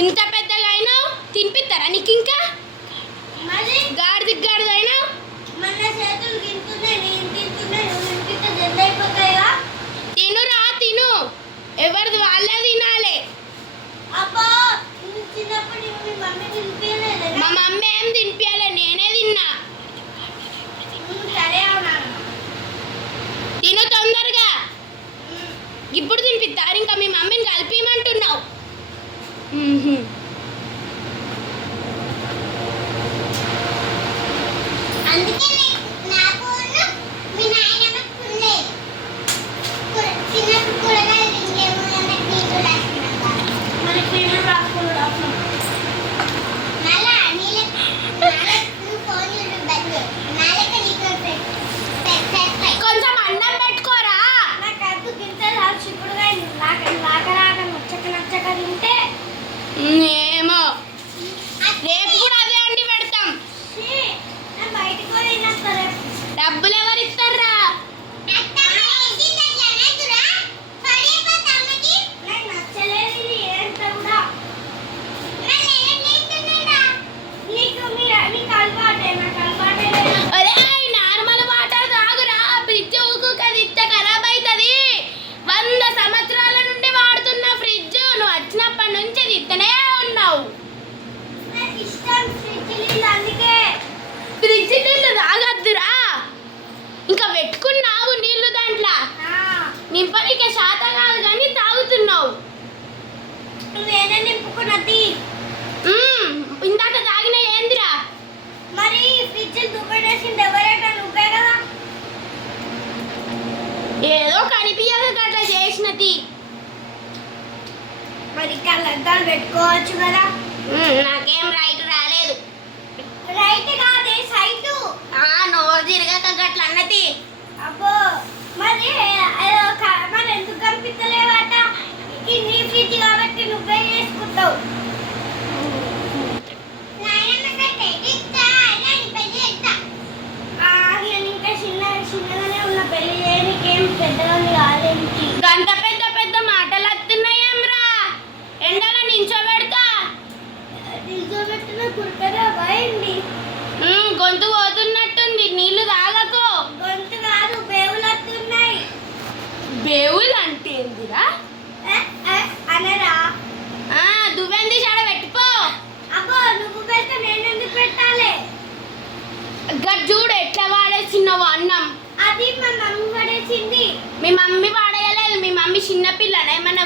ఇంత పెద్దగా అయినా తినిపిస్తారా నీకు? ఇంకా గాడిది అయినా తినురా, తిను. ఎవరిది వాళ్ళే తినాలి. మా మమ్మీ ఏం తినిపించాలి, నేనే తిన్నా. తిను తొందరగా. ఇప్పుడు తినిపిస్తారు, ఇంకా మీ మమ్మీని కలిపిమంటున్నావు. కొంచెం అన్నం పెట్టుకోరా. ఏమో రేపు కూడా అదే అండి పెడతాం. నింపనికే శాత కాదు కానీ తాగుతున్నావు. నేనే నింపుకున్నది. ఇందాక తాగిన ఏందిరా? మరి ఫ్రిడ్జ్ దుబ్బడేసింది ఎవరైనా నువ్వే కదా. ఏదో కనిపించక అట్లా చేసినది. మరి కళ్ళద్దాలు పెట్టుకోవచ్చు కదా. నాకేం రైట్ రాలేదు. రైట్ కాదే సైటు. నోరు తిరగక గట్ల అన్నది. అబ్బో మరి మరి ఎందుకు కనిపించలేవట? నీ ఫ్రిడ్జ్ కాబట్టి నువ్వే చేసుకుంటావు. నేను ఇంకా చిన్నగానే ఉన్న పెళ్లి చేయనికేం పెద్దగా కాదేంటి. గంట పెద్ద పెద్ద మాటలు వస్తున్నాయేమ్రా. ఎండలో నించోబెడతా. నిల్చోబెట్టిన కుడతారా పోయింది. గొంతు పోతున్నట్టుంది. నీళ్లు తాగకు. గొంతు కాదు బేవులు వస్తున్నాయి. బేవులు అంటే ఏందిరా? అనరా? దువ్వెంది చాడ పెట్టుకో. అబ్బో నువ్వు పెడితే నేను ఎందుకు పెట్టాలి? చూడు ఎట్లా వాడేసినావు అన్నం. అది మా మమ్మీ పడేసింది. మీ మమ్మీ వాడేయలేదు. మీ మమ్మీ చిన్నపిల్లన ఏమన్నా